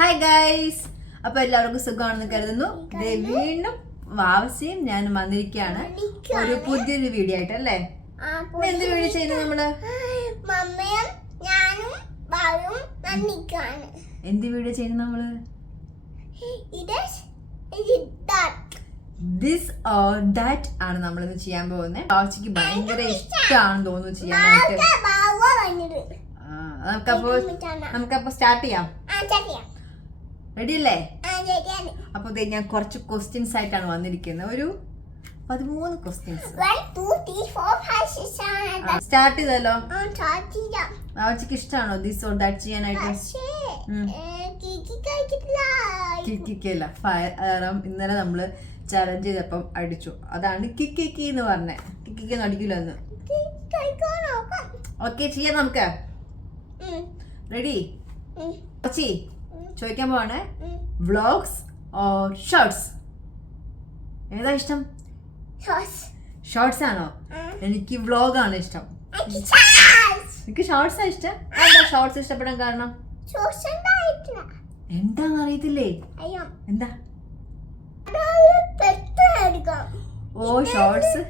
Hi guys, അപ്പൊ എല്ലാവർക്കും സുഖമാണെന്ന് കരുതുന്നു. വീണ്ടും വാവസിയും ഞാനും വന്നിരിക്കുകയാണ് ഒരു പുതിയൊരു വീഡിയോ ആയിട്ട് അല്ലേ. എന്ത് വീഡിയോ ചെയ്യുന്നത് നമ്മള്? എന്ത് വീഡിയോ ചെയ്യുന്നത് നമ്മള്? ദിസ് ഓർ ദാറ്റ് ആണ് നമ്മളിന്ന് ചെയ്യാൻ പോകുന്നത്. വാവച്ചിക്ക് ഭയങ്കര ഇഷ്ടമാണെന്ന് തോന്നുന്നു ചെയ്യാനായിട്ട്. നമുക്കപ്പോ സ്റ്റാർട്ട് ചെയ്യാം. റെഡി അല്ലേ? അപ്പൊ ഞാൻ കുറച്ച് ക്വസ്റ്റ്യൻസ് ആയിട്ടാണ് വന്നിരിക്കുന്നത്. ഒരു 13 ക്വസ്റ്റ്യൻസ് സ്റ്റാർട്ട് ചെയ്തല്ലോ. വാവച്ചിക്ക് ഇഷ്ടമാണോ ദിസ് ഓർ ദാറ്റ് ചെയ്യാനായിട്ട്? കിക്കിക്കല്ല, ഇന്നലെ നമ്മള് ചലഞ്ച് ചെയ്തപ്പം അടിച്ചു. അതാണ് കിക്കി എന്ന് പറഞ്ഞ. കിക്കിക്കൊന്നും അടിക്കില്ല എന്ന്. ഓക്കെ, ചെയ്യാം നമുക്ക്. റെഡി? കൊച്ചി ചോദിക്കാൻ പോവാണ്. Vlogs or shorts? ഏതാ ഇഷ്ടം? ഷോർട്സ് ആണോ? എനിക്ക് വ്ലോഗാണ് ഇഷ്ടം. എനിക്ക് ഷോർട്സ് ഇഷ്ടം. എന്താ ഷോർട്സ് ഇഷ്ടപ്പെടാൻ കാരണം? എന്താന്ന് അറിയത്തില്ലേ? എന്താ? ഓ ഷോർട്സ്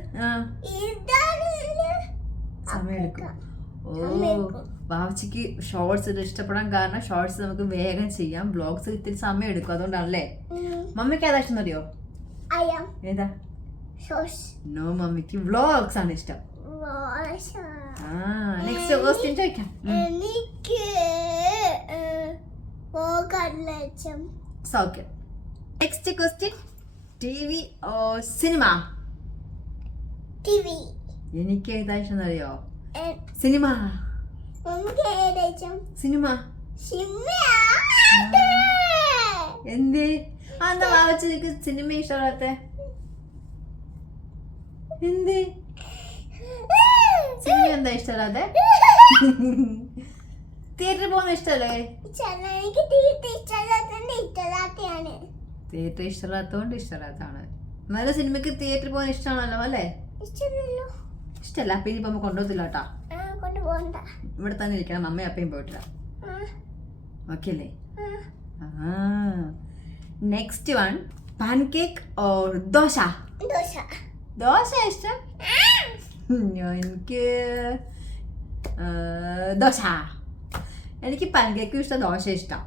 സമയം എടുക്കും. വാവച്ചിക്ക് ഷോർട്സ് ഇഷ്ടപ്പെടാൻ കാരണം ഷോർട്സ് നമുക്ക് വേഗം ചെയ്യാം, വ്ലോഗ്സ് ഇത്തിരി സമയം എടുക്കും, അതുകൊണ്ടാണല്ലേ. മമ്മിക്ക് ഏതാ ഇഷ്ടം അറിയോ? ഏതാ? നോ, മമ്മിക്ക് വ്ലോഗ്സ് ആണ് ഇഷ്ടം. നെക്സ്റ്റ് ക്വസ്റ്റ്യൻ ചോദിക്കാം. Next question, TV or cinema? എനിക്ക് ഏതാ ഇഷ്ടം അറിയോ? സിനിമ. സിനിമ. എന്തേ? എന്താ വാവച്ചിക്ക് സിനിമ ഇഷ്ടപ്പെടാത്ത? എന്തേ സിനിമ എന്താ ഇഷ്ടമല്ലാതെ? തിയേറ്ററിൽ പോകുന്ന ഇഷ്ടല്ലേ? തിയേറ്റർ ഇഷ്ടമല്ലാത്തോണ്ട് ഇഷ്ടമല്ലാത്താണ്. നല്ല സിനിമക്ക് തിയേറ്ററിൽ പോകുന്ന ഇഷ്ടമാണല്ലോ അല്ലേ? ഇഷ്ടല്ല. അപ്പൊ ഇനിയിപ്പോ നമ്മ കൊണ്ടുപോകത്തില്ല കേട്ടാ. ഇവിടെ തന്നെ ഇരിക്കണം. അമ്മയും അപ്പയും പോയിട്ടില്ല. ഓക്കെ അല്ലേ? Next one, pancake or dosa? Dosa ഇഷ്ടം. എനിക്ക് ദോശ. എനിക്ക് പാൻകേക്കും ഇഷ്ടം, ദോശ ഇഷ്ടം.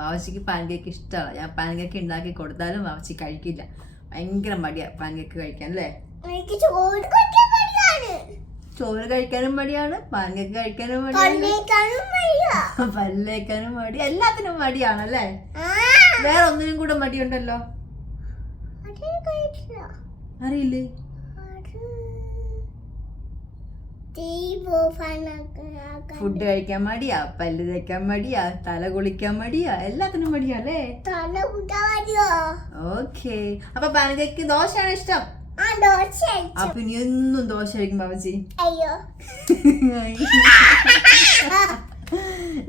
വാവച്ചിക്ക് പാൻകേക്ക് ഇഷ്ടമാണ്. ഞാൻ പാൻകേക്ക് ഉണ്ടാക്കി കൊടുത്താലും വാവച്ചി കഴിക്കില്ല. ഭയങ്കര മടിയാ പാൻകേക്ക് കഴിക്കാൻ അല്ലേ? ചോറ് കഴിക്കാനും മടിയാണ്, പാൻകേക്ക് കഴിക്കാനും മടിയാണ്, പല്ലേക്കാനും മടി, എല്ലാത്തിനും മടിയാണല്ലേ. വേറെ ഒന്നിനും കൂടെ മടിയുണ്ടല്ലോ. അറിയില്ലേ? ഫുഡ് കഴിക്കാൻ മടിയാ, പല്ല് തേക്കാൻ മടിയാ, തല കുളിക്കാൻ മടിയാ, എല്ലാത്തിനും മടിയാല്ലേ. ഓക്കെ, അപ്പൊ പാൻകേക്ക് ദോശയാണ് ഇഷ്ടം. അപ്പൊ ഇനി എന്നും ദോശ കഴിക്കും Babachi.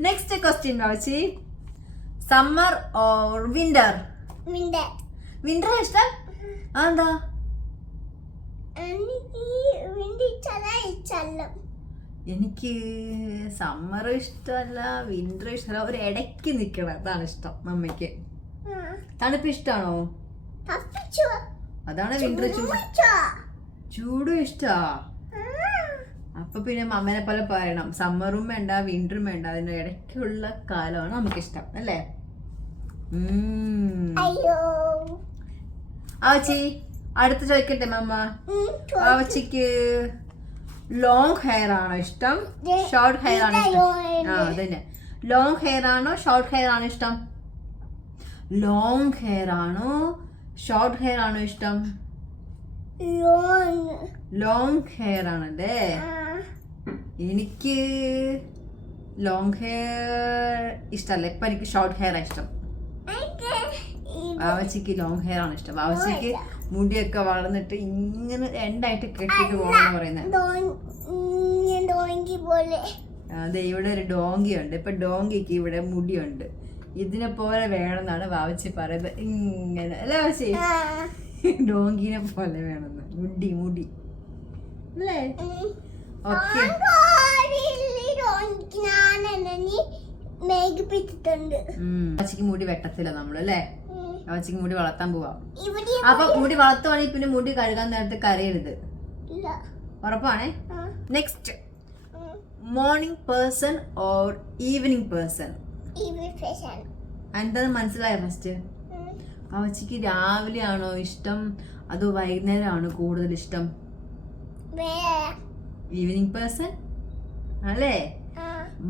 Next question Babachi, summer or winter? Winter ഇഷ്ടം. എന്താ? എനിക്ക് സമ്മർ ഇഷ്ടമല്ല, വിന്റർ ഇഷ്ടമല്ല, ഒരു ഇടയ്ക്ക് നിക്കണം, അതാണ് ഇഷ്ടം മമ്മിക്ക്. തണുപ്പ് ഇഷ്ടമാണോ? അതാണ് വിന്റർ. ചൂടും ഇഷ്ടാ. അപ്പൊ പിന്നെ മമ്മനെ പോലെ പറയണം, സമ്മറും വേണ്ട വിന്ററും വേണ്ട, അതിന്റെ ഇടയ്ക്കുള്ള കാലമാണ് നമുക്കിഷ്ടം അല്ലേ? ആവച്ചി അടുത്ത് ചോദിക്കട്ടെ മമ്മ. ആവച്ചിക്ക് ലോങ് ഹെയർ ആണോ ഇഷ്ടം, ഷോർട്ട് ഹെയർ ആണോ ഇഷ്ടം? അതന്നെ, ലോങ് ഹെയർ ആണോ ഷോർട്ട് ഹെയർ ആണോ ഇഷ്ടം? ലോങ് ഹെയർ ആണോ ഷോർട്ട് ഹെയർ ആണോ ഇഷ്ടം? ലോങ് ഹെയർ ആണല്ലേ. എനിക്ക് ലോങ് ഹെയർ ഇഷ്ടമല്ല. ഇപ്പൊ എനിക്ക് ഷോർട്ട് ഹെയർ ഇഷ്ടം. വാവച്ചിക്ക് ലോങ് ഹെയർ ആണ് ഇഷ്ടം. വാവച്ചിക്ക് മുടിയൊക്കെ വളർന്നിട്ട് ഇങ്ങനെ രണ്ടായിട്ട് കെട്ടിട്ട് പോകണമെന്ന് പറയുന്നത്. അതെ, ഇവിടെ ഒരു ഡോങ്കി ഉണ്ട്. ഇപ്പൊ ഡോങ്കിക്ക് ഇവിടെ മുടിയുണ്ട്. ഇതിനെ പോലെ വേണമെന്നാണ് വാവച്ചി പറയുന്നത്. ഇങ്ങനെ അല്ലേ വാവച്ചി? ഡോങ്കിനെ പോലെ വേണമെന്ന്. മുടി അല്ലേ? ഓക്കെ, വാവച്ചിക്ക് മുടി വെട്ടത്തില്ല നമ്മള് അല്ലേ? വാവച്ചിക്ക് മുടി വളർത്താൻ പോവാ. അപ്പൊ മുടി വളർത്തുവാണെങ്കിൽ പിന്നെ മുടി കഴുകാൻ നേരത്തെ കരയരുത്. ഉറപ്പാണേ. Next, morning person or evening person? എന്താ മനസ്സിലായോ ഫസ്റ്റ്? വാവച്ചിക്ക് രാവിലെ ആണോ ഇഷ്ടം അതോ വൈകുന്നേരം ആണോ കൂടുതൽ ഇഷ്ടം? ഈവനിങ് പേഴ്സൺ അല്ലേ?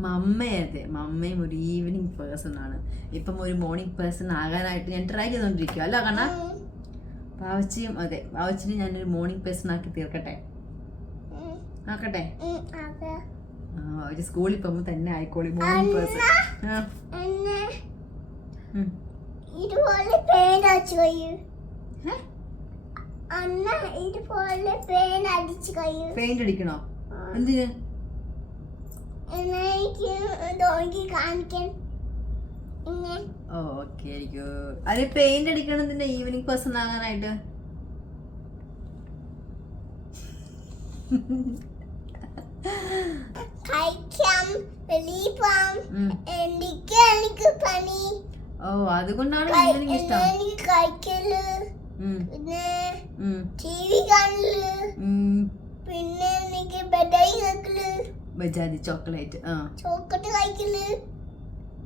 മമ്മയും ഒരു ഈവനിങ് പേഴ്സൺ ആണ്. ഇപ്പം ഒരു മോർണിംഗ് പേഴ്സൺ ആകാനായിട്ട് ഞാൻ ട്രൈ ചെയ്തോണ്ടിരിക്കുക അല്ല കണ്ണ? വാവച്ചിയും അതെ, വാവച്ചിനെ ഞാനൊരു മോർണിംഗ് പേഴ്സൺ ആക്കി തീർക്കട്ടെ. ആക്കട്ടെ? ഒരു സ്കൂളിൽ പോകുമ്പോ തന്നെ ആയിക്കോളി മോർണിംഗ് പേഴ്സൺ. പെയിന്റ് അടിക്കണോ? എന്തിന്? ഓക്കെ, അത് പെയിന്റ് അടിക്കണതിന്റെ ഈവനിങ് പേഴ്സൺ ആകാനായിട്ട്. ഓ, അതുകൊണ്ടാണ് ഈവനിങ് ഇഷ്ടം. പിന്നെ എനിക്ക് ബജാജ് ചോക്ലേറ്റ് കഴിക്കല്,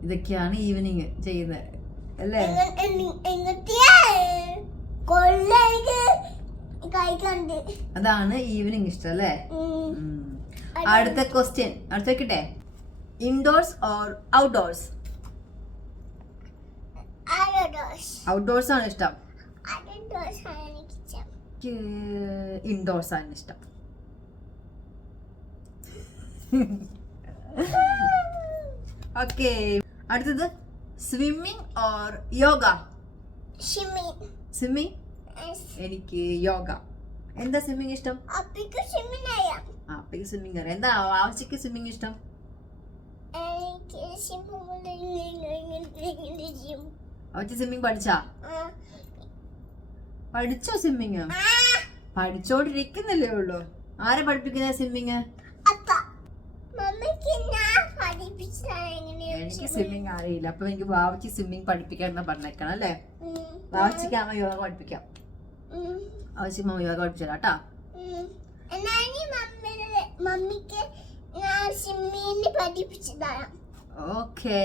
ഇതൊക്കെയാണ് ഈവനിങ് ചെയ്യുന്നത് അല്ലേ? അതാണ് ഈവനിങ് ഇഷ്ടം അല്ലേ? അടുത്ത ക്വസ്റ്റ്യൻ അടുത്ത വെക്കട്ടെ. Indoors or outdoors? ഔട്ട്ഡോർസ് ആണ് ഇഷ്ടം. ഇൻഡോർസ് ആണ് ഇഷ്ടം. ഓക്കെ, അടുത്തത് സ്വിമ്മിങ് ഓർ യോഗ? സ്വിമ്മിങ്. എനിക്ക് യോഗ. എന്താ സ്വിമ്മിങ് ഇഷ്ടം? അപ്പയ്ക്ക് സ്വിമ്മിങ് അറിയാം. എന്താ ആവശ്യക്ക് സ്വിമ്മിങ് ഇഷ്ടം? അവച്ച് സ്വിമ്മിങ് പഠിച്ചോ? സ്വിമ്മിങ് പഠിച്ചോണ്ടിരിക്കുന്നില്ലേ ഉള്ളൂ. ആരെ പഠിപ്പിക്കുന്ന സ്വിമ്മിങ്? എനിക്ക് സ്വിമ്മിങ് അറിയില്ല. അപ്പൊ എനിക്ക് വാവച്ചി സ്വിമ്മിങ് പഠിപ്പിക്കാൻ പറഞ്ഞേക്കണം അല്ലേ? വാവച്ചിക്ക് അമ്മ യോഗ പഠിപ്പിക്കാം. വാവച്ചി അമ്മ യോഗ പഠിപ്പിച്ചാ കേട്ടാ. ഓക്കേ,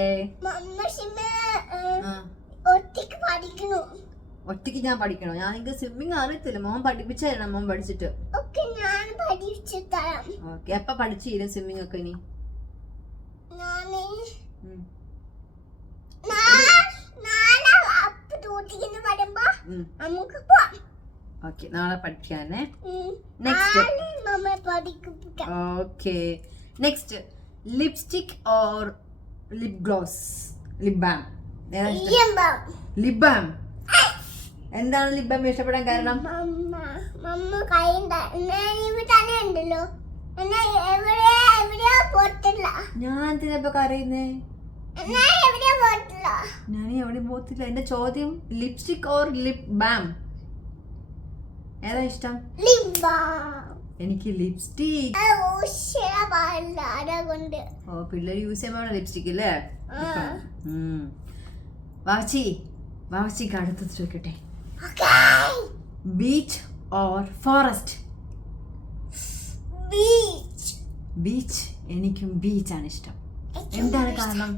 ഒറ്റയ്ക്ക് ഞാൻ പഠിക്കണോ? ഞാൻ എനിക്ക് സ്വിമ്മിങ് അറിയത്തില്ല. മോൻ പഠിപ്പിച്ചു തരണം. മോൻ പഠിച്ചിട്ട്. ഓക്കെ, എപ്പ പഠിച്ചു തരും സ്വിമ്മിങ് ഒക്കെ? ഇനി ഓക്കെ, നാളെ പഠിക്കാനേ. Okay, next, lipstick or lip gloss? Lip balm. Lip balm. എന്താണ് ലിപ് ബാം ഇഷ്ടപ്പെടാൻ കാരണം? ഞാൻ എന്തിനാ കരയുന്നേ? ഞാൻ എവിടെ പോത്തില്ല. എന്റെ ചോദ്യം ലിപ്സ്റ്റിക് ഓർ ലിപ് ബാം ഏതാ ഇഷ്ടം? എനിക്ക് ലിപ്സ്റ്റിക്. ഓ, പിള്ളേര് യൂസ് ചെയ്യുമ്പോൾ ലിപ്സ്റ്റിക് അല്ലേ? വാവച്ചിക്ക് അടുത്തത് ചോദിക്കട്ടെ. Beach or forest? ബീച്ച്. എനിക്കും ബീച്ചാണ് ഇഷ്ടം. എന്താണ് കാരണം?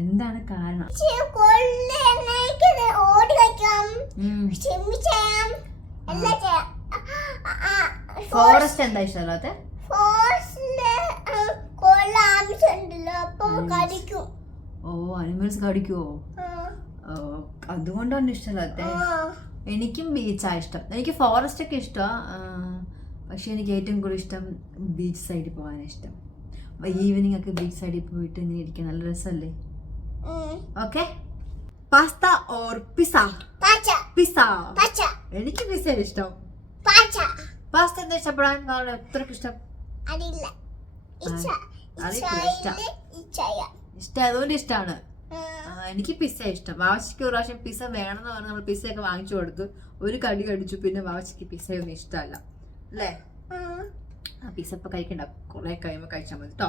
എന്താണ് കാരണം? ഫോറസ്റ്റ് എന്താ ഇഷ്ടമല്ലാത്ത? ഓ, അനിമൽസ് കടിക്കുവോ? അതുകൊണ്ടാണ് ഇഷ്ടമല്ലാത്ത. എനിക്കും ബീച്ചാ ഇഷ്ടം. എനിക്ക് ഫോറസ്റ്റ് ഒക്കെ ഇഷ്ടമാണ്. പക്ഷെ എനിക്ക് ഏറ്റവും കൂടുതൽ ഇഷ്ടം ബീച്ച് സൈഡിൽ പോകാനാണ് ഇഷ്ടം. ഈവനിങ് ഒക്കെ ബീച്ച് സൈഡിൽ പോയിട്ട് ഇങ്ങനെ ഇരിക്കാൻ നല്ല രസമല്ലേ? Okay, pasta or pizza? എനിക്ക് പിസ്സ ഇഷ്ടം. പാസ്ത എന്താ ഇഷ്ടപ്പെടാൻ? എത്രക്ക് ഇഷ്ടം? ഇഷ്ടം അതുകൊണ്ട് ഇഷ്ടമാണ്. എനിക്ക് പിസ്സ ഇഷ്ടം. വാവച്ചിക്ക് ഒരു പ്രാവശ്യം പിസ്സ വേണമെന്ന് പറഞ്ഞ് നമ്മൾ പിസ്സ ഒക്കെ വാങ്ങിച്ചു കൊടുത്തു. ഒരു കടി കടിച്ചു. പിന്നെ വാവച്ചിക്ക് പിസ്സയൊന്നും ഇഷ്ടമല്ല അല്ലേ? ആ പീസ് ഇപ്പൊ കഴിക്കണ്ട, കുറെ കഴിയുമ്പോ കഴിച്ചാൽ മതി കേട്ടോ.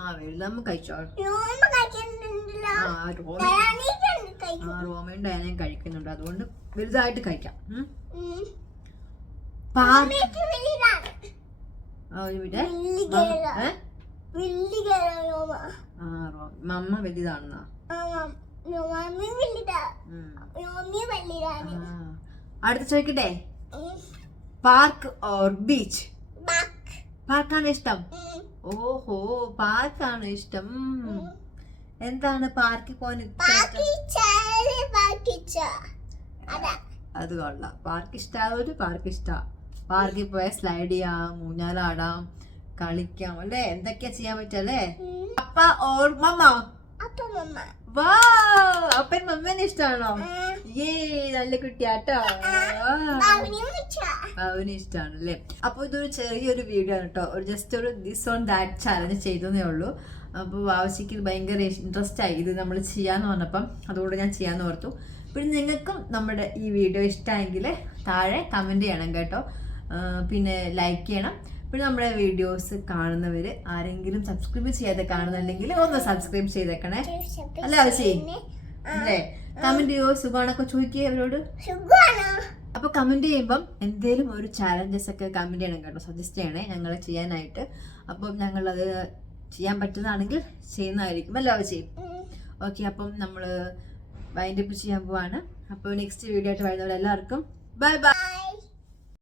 ആ വലുതാകുമ്പോ കഴിച്ചോ. റോമയും ഡയാനയും കഴിക്കുന്നുണ്ട്, അതുകൊണ്ട് വലുതായിട്ട് കഴിക്കാം. മമ്മ വലുതാണെന്നാ. അടുത്ത ചോദിക്കട്ടെ, പാർക്ക് ഓർ ബീച്ച്? പാർക്കാണ് ഇഷ്ടം. ഓഹോ, പാർക്കാണ് ഇഷ്ടം. എന്താണ് പാർക്കിൽ പോകാൻ അത് കൊള്ളാം. പാർക്ക് ഇഷ്ടമായവര് പാർക്ക് ഇഷ്ടം. പാർക്കിൽ പോയാൽ സ്ലൈഡ് ചെയ്യാം, ഊഞ്ഞാലാടാം, കളിക്കാം അല്ലേ, എന്തൊക്കെയാ ചെയ്യാൻ പറ്റല്ലേ. അപ്പ ഓർ മമ്മ? വാ, അപ്പൻ മമ്മേനെ ഇഷ്ടാണോ? ഏ നല്ല കുട്ടിയാട്ടോ. അവന് ഇഷ്ടാണല്ലേ. അപ്പൊ ഇതൊരു ചെറിയൊരു വീഡിയോ ആണ് കേട്ടോ, ഒരു ജസ്റ്റ് ഒരു ദിസ് ഓൺ ദാറ്റ് ചാലഞ്ച് ചെയ്തേ ഉള്ളൂ. അപ്പോൾ വാവശിക്ക് ഭയങ്കര ഇൻട്രസ്റ്റ് ആയി ഇത് നമ്മൾ ചെയ്യാന്ന് പറഞ്ഞപ്പം, അതുകൊണ്ട് ഞാൻ ചെയ്യാന്ന് ഓർത്തു. പിന്നെ നിങ്ങൾക്കും നമ്മുടെ ഈ വീഡിയോ ഇഷ്ടമായെങ്കിൽ താഴെ കമന്റ് ചെയ്യണം കേട്ടോ, പിന്നെ ലൈക്ക് ചെയ്യണം. പിന്നെ നമ്മുടെ വീഡിയോസ് കാണുന്നവർ ആരെങ്കിലും സബ്സ്ക്രൈബ് ചെയ്യാതെ കാണുന്നുണ്ടെങ്കിൽ ഒന്ന് സബ്സ്ക്രൈബ് ചെയ്തേക്കണേ അല്ലേ ആവശ്യേ അല്ലേ. കമന്റ് ചെയ്യോ, സുഖമാണൊക്കെ ചോദിക്കുക അവരോട്. അപ്പൊ കമന്റ് ചെയ്യുമ്പം എന്തേലും ഒരു ചാലഞ്ചസ് ഒക്കെ കമന്റ് ചെയ്യണം കേട്ടോ, സജസ്റ്റ് ചെയ്യണേ ഞങ്ങൾ ചെയ്യാനായിട്ട്. അപ്പം ഞങ്ങളത് ചെയ്യാൻ പറ്റുന്നതാണെങ്കിൽ ചെയ്യുന്നതായിരിക്കും അല്ലേ ആവശ്യം. ഓക്കെ, അപ്പം നമ്മൾ വൈൻഡപ്പ് ചെയ്യാൻ പോവാണ്. അപ്പോൾ നെക്സ്റ്റ് വീഡിയോ ആയിട്ട് വരുന്നവരെല്ലാവർക്കും ബൈ ബൈ.